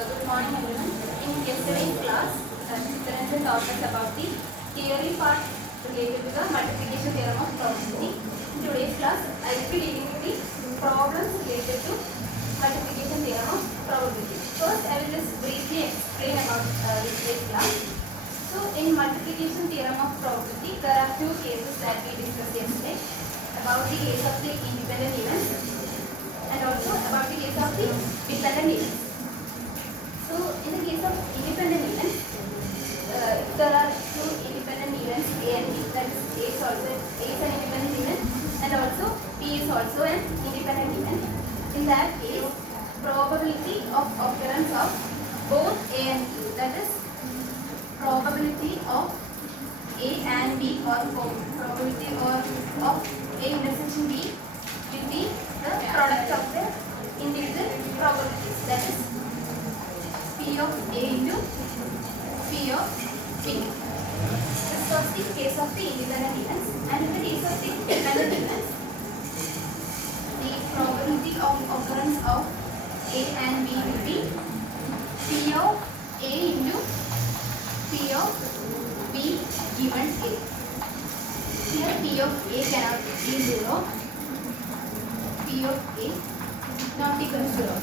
Good morning everyone. In yesterday's class, Dhiren taught us about the theory part related to the multiplication theorem of probability. In today's class, I will be dealing with the problems related to multiplication theorem of probability. First, I will just briefly explain about yesterday's class. So, in multiplication theorem of probability, there are two cases that we discussed yesterday. About the case of the independent events and also about the case of the dependent events. So, in the case of independent events, there are two independent events A and B. That is, A is an independent event and also B is also an independent event. In that case, probability of occurrence of both A and B, that is probability of A and B or probability of A intersection B will be the product of the individual probabilities, that is P of A into P of B. This was the case of the independent events, and in the case of the dependent events, the probability of occurrence of A and B will be P of A into P of B given A. Here P of A cannot be 0. P of A not equal to 0.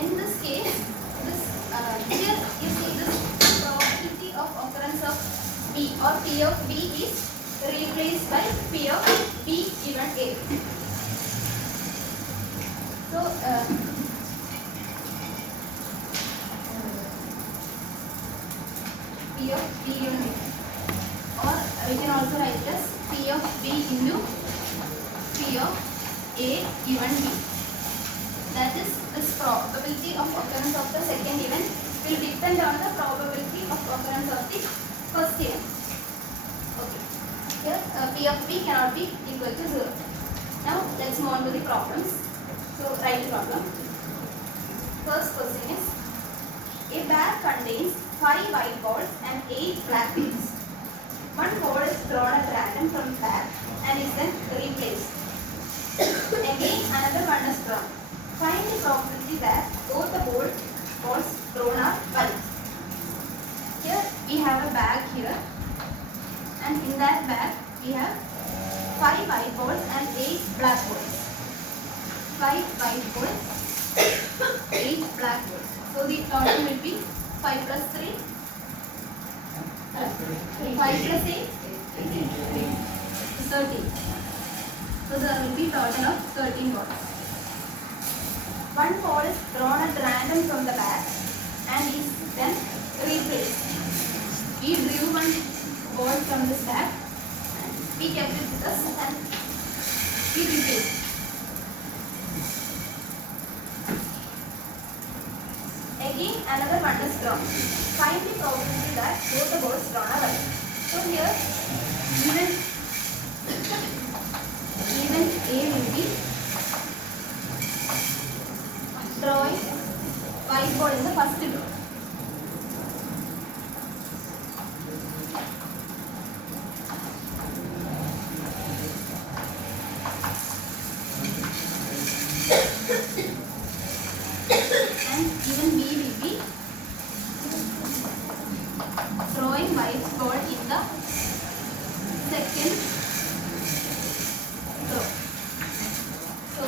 In this case, here you see this probability of occurrence of B or P of B is replaced by P of B given A. So, P of B given A, or we can also write it as P of B into P of A given B. That is, this probability of occurrence of the second event will depend on the probability of occurrence of the first event. Okay. Here P of B cannot be equal to 0. Now let's move on to the problems. So write the problem. First question is, a bag contains 5 white balls and 8 black balls. One ball is drawn at random from the bag and is then replaced. Again another one is drawn. Find the probability that both the balls drawn are white. Here we have a bag here, and in that bag we have 5 white balls and 8 black balls. 5 white balls, 8 black balls. So the total will be 5 plus 3, 5 plus 8, 13. So there will be total of 13 balls. One ball is drawn at random from the bag and is then replaced. We drew one ball from this bag and we kept it with us and we replaced. Again another one is drawn. Find the probability that both the balls drawn are white. So here even A will be drawing white ball in the first row. And even B will be drawing white ball in the second row. So,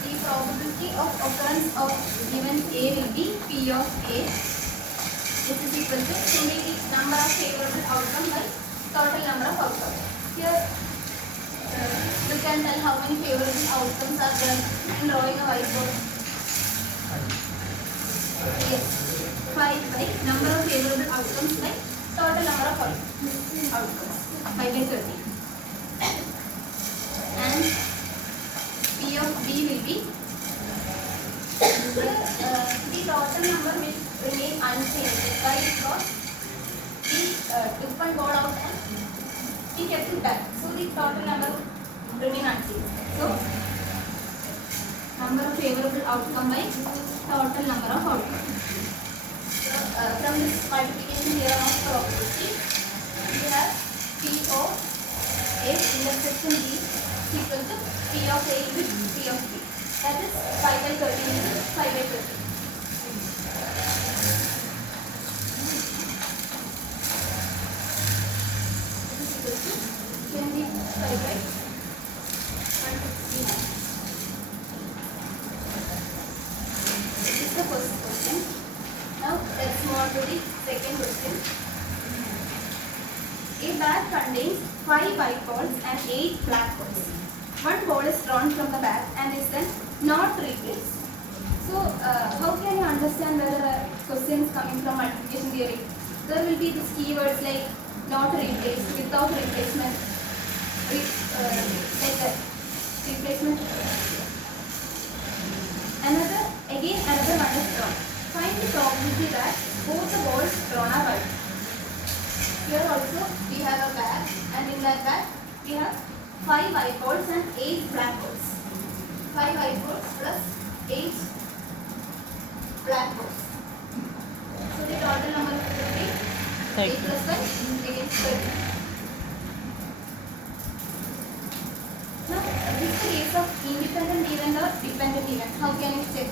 the probability of occurrence of given A will be P of A. This is equal to summing the number of favorable outcomes by total number of outcomes. Here you can tell how many favorable outcomes are there in drawing a whiteboard. Yes, 5 by number of favorable outcomes by total number of outcomes. 5 by 30. And P of B will be the total number will remain unchanged. Why? Because we took one ball out and we kept it back. So the total number will remain unchanged. So number of favorable outcome by total number of outcomes. So from this multiplication theorem of probability, we have P of A intersection B equal to P of A with P of B. That is 5 by 13 into 5 by 30. This is equal to 25 by 169. This is the first question. Now let's move on to the second question. A bag contains 5 white balls and 8 black balls. One ball is drawn from the bag and is then not replaced. So, how can you understand whether a question is coming from multiplication theory? There will be these keywords like not replaced, without replacement, like that. Replacement. Another one is drawn. Find the probability that both the balls drawn are white. Here also we have a bag, and in that bag we have 5 white balls and 8 black balls. 5 white balls plus 8 black balls. So the total number will be 8 plus 5 against 30. Now this is the case of independent event or dependent event. How can you check?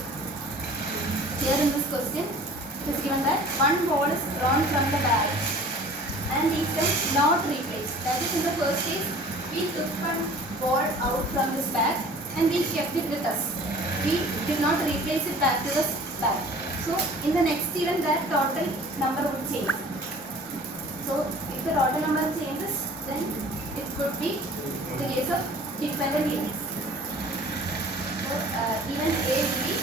Here in this question it is given that one ball is drawn from the bag and is then not replaced. That is, in the first case we took one ball out from this bag and we kept it with us. We did not replace it back to the bag. So in the next event that total number would change. So if the total number changes, then it could be the case of dependent events. So event A will be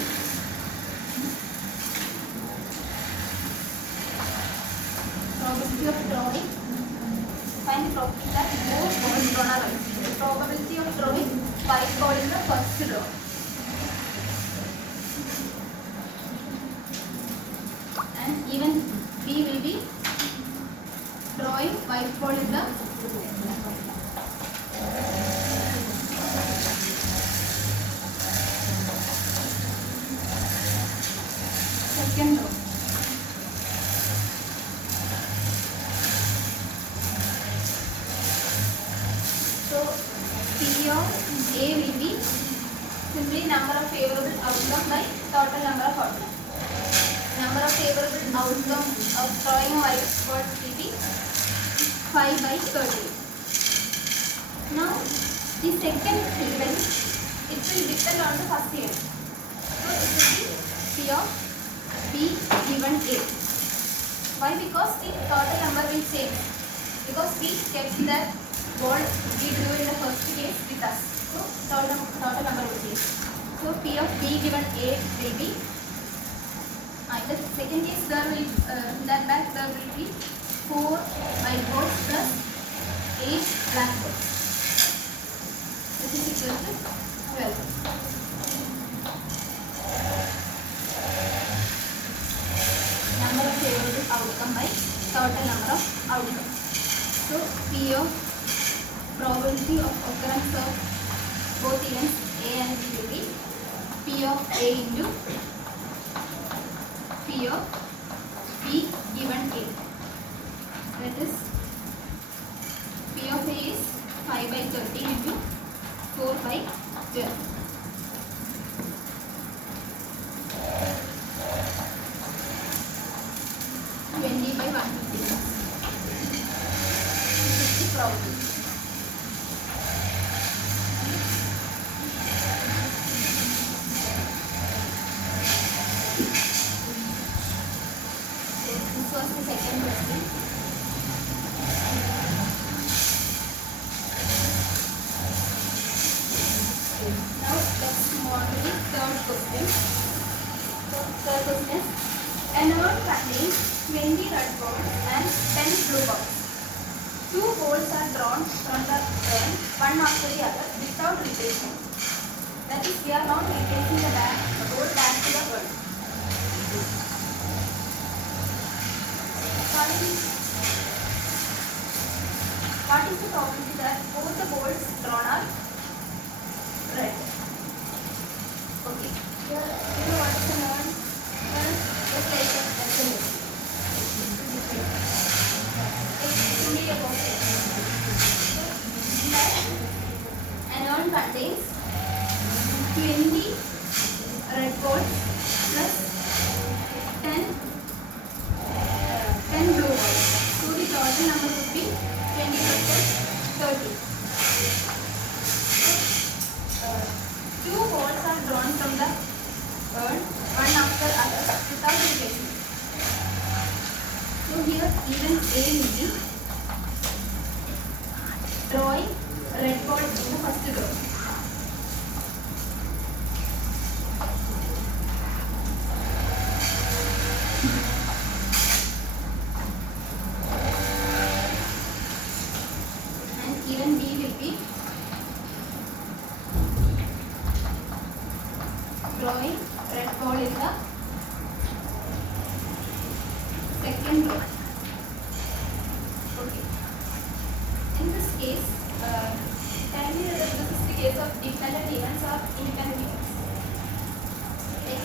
probability of drawing. Find the probability that both balls drawn are white. The probability of drawing white ball in the first draw. And even B will be drawing white ball in the second row. So P of A will be simply number of favorable outcome by total number of outcome. Number of favorable outcome of drawing white ball will be 5 by 30. Now the second event, it will depend on the first event. So it will be P of B given A. Why? Because the total number will change. Because we kept that ball we drew in the first case with us. So total number will change. So P of B given A will be, in the second case there will that bag there will be 4 white balls plus 8 black balls. This is equal to 12. Number of favorable outcome by total number of outcomes. So P of probability of occurrence of both events A and B will be P of A into P of B given A. That is, P of A is 5 by 30 into 4 by 12. By 150. This is the probability. This was the second question. Now let's move on to the third question. So third question is, an urn contains 20 red balls and 10 blue balls. 2 balls are drawn from the urn, one after the other, without replacement. That is, we are not replacing the ball back to the urn. What is the probability that both the balls drawn are red? Okay. Here, you know what is an urn? Just like a SMS. An urn contains 20 20 plus 30. Two balls are drawn from the urn, one after other, without replacement. So here even A will be drawing red ball in the first row. And even B will be drawing red ball in the second row. Okay. In this case, tell me whether this is the case of dependent events or independent events. Okay.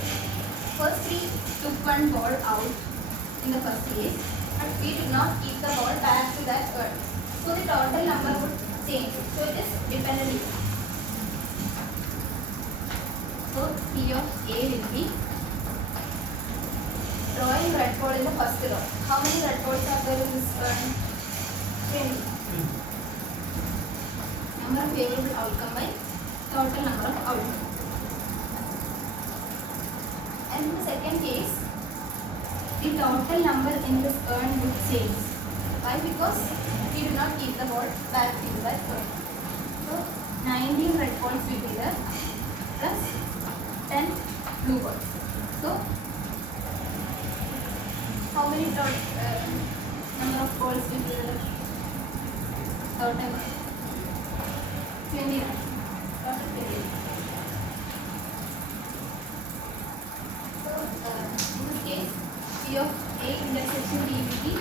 First we took one ball out in the first case, but we did not keep the ball back to that urn. So the total number would change. So it is dependent event. So P of A will be drawing red ball in the first row. How many red balls are there in this urn? 20. Number of favorable outcome by total number of outcome. And in the second case, the total number in this urn would change. Why? Because we do not keep the ball back into that urn. So 19 red balls will be there plus 10 blue balls. So how many number of balls will be there? Total 20. Total 20. So in this case, P of A intersection B will be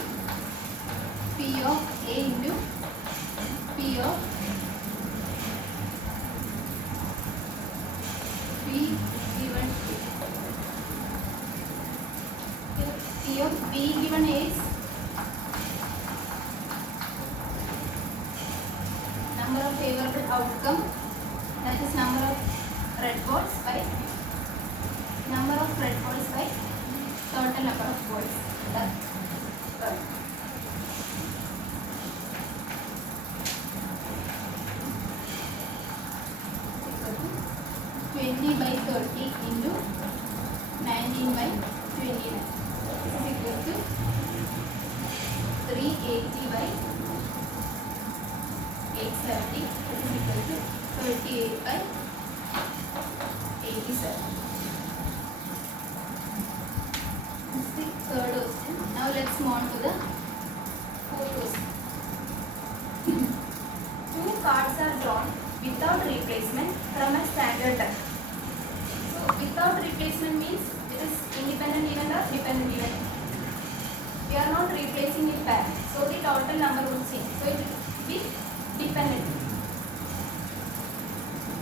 P of A into P of B given A. P of B given A is number of favorable outcome, that is number of red balls by number of red balls by total number of balls. That 20 by 30 into 19 by 29. This is equal to 380 by 870. This is equal to 38 by 87. This is the third question. Now let's move on to the fourth question. Two cards are drawn without replacement from a standard deck. So without replacement means it is independent event or dependent event. We are not replacing it back. So the total number will change. So it will be dependent.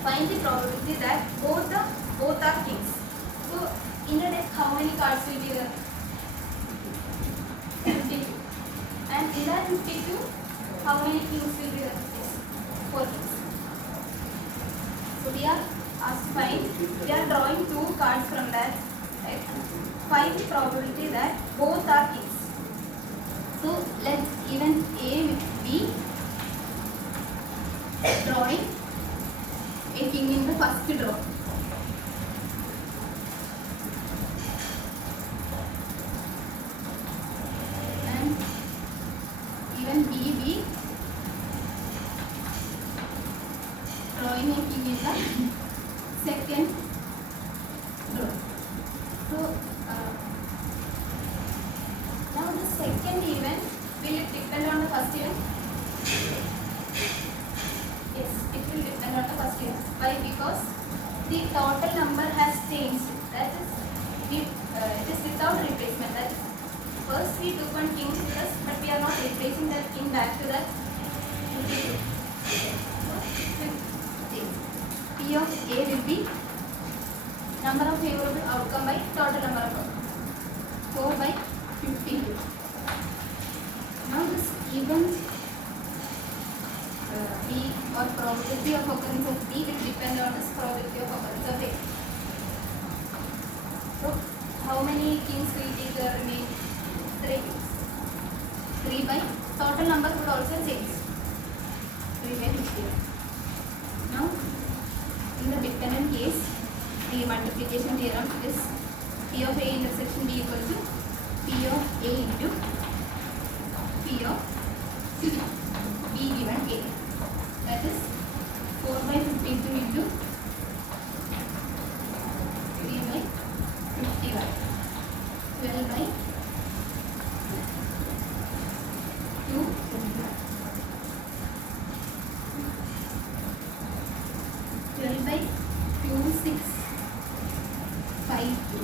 Find the probability that both are kings. So in a deck how many cards will be there? 52. And in that 52 how many kings will be there? Yes, 4 kings. So we are asked to find, we are drawing two cards from that. Right? Find the probability that both are kings. So let's even A will be drawing a king in the first draw. And even B be drawing a king in the second draw. So now the second event, will it depend on the first event? Yes, it will depend on the first event. Why? Because the total number has changed. That is, it is without replacement. That is, first we took one king with us, but we are not replacing that king back to that. P of A will be number of favorable outcome by total number of outcome. 4 by 52. Now this event B or probability of occurrence of B will depend on this probability of occurrence of A. So how many kings will be there remain? 3 kings. 3 by total number would also change. 3 by 51. Now, in the dependent case, the multiplication theorem is P of A intersection B equal to P of A into P of B given A. That is 4 by 52 into 3 by 51. 12 by 2. 12 by 2, 6, 5, 2.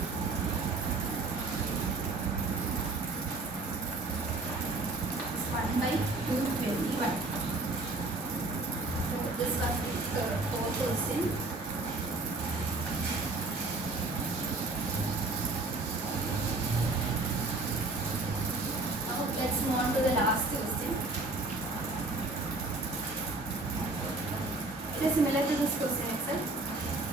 It's 1 by 2, 21. So this was the fourth question. Now let's move on to the last question. It is similar to this question itself.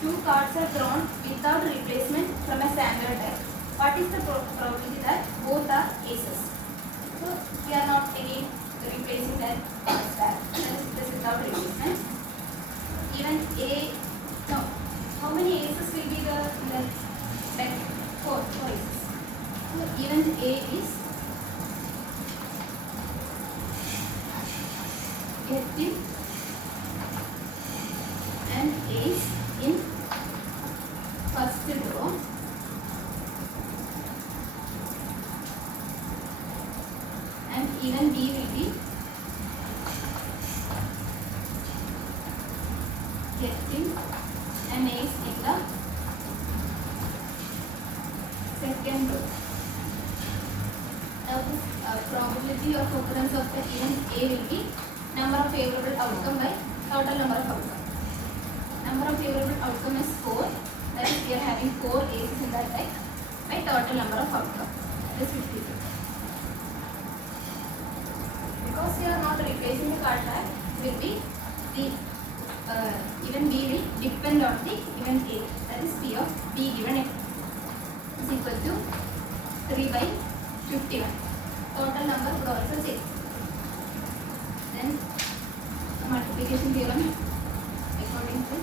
Two cards are drawn without replacement from a standard deck. What is the probability that both are aces? So we are not again replacing that stack. That is this without replacement. Even A, no. How many aces will be there in the deck? 4 aces. So even A is getting an ace in first row and even B will be getting an ace in the second row. Now this probability of occurrence of the event A will be number of favorable outcome by total number of outcome. Number of favorable outcome is 4. That is, we are having 4 aces in that deck by total number of outcome. That is 52. Because we are not replacing the card tag, will be the even B will depend on the event A. That is P of B given A is equal to 3 by 51. Total number would also change. Then multiplication theorem, according to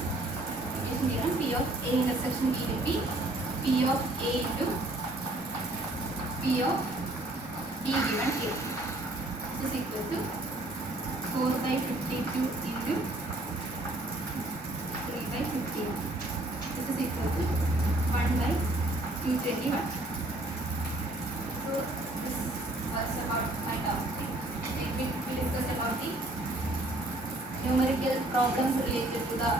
multiplication theorem, P of A intersection B will be P of A into P of B given A is equal to 4 by 52 into 3 by 51. This is equal to 1 by 221. So this was about my topic. We discussed about the numerical problems related to the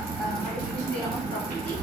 multiplication theorem of probability.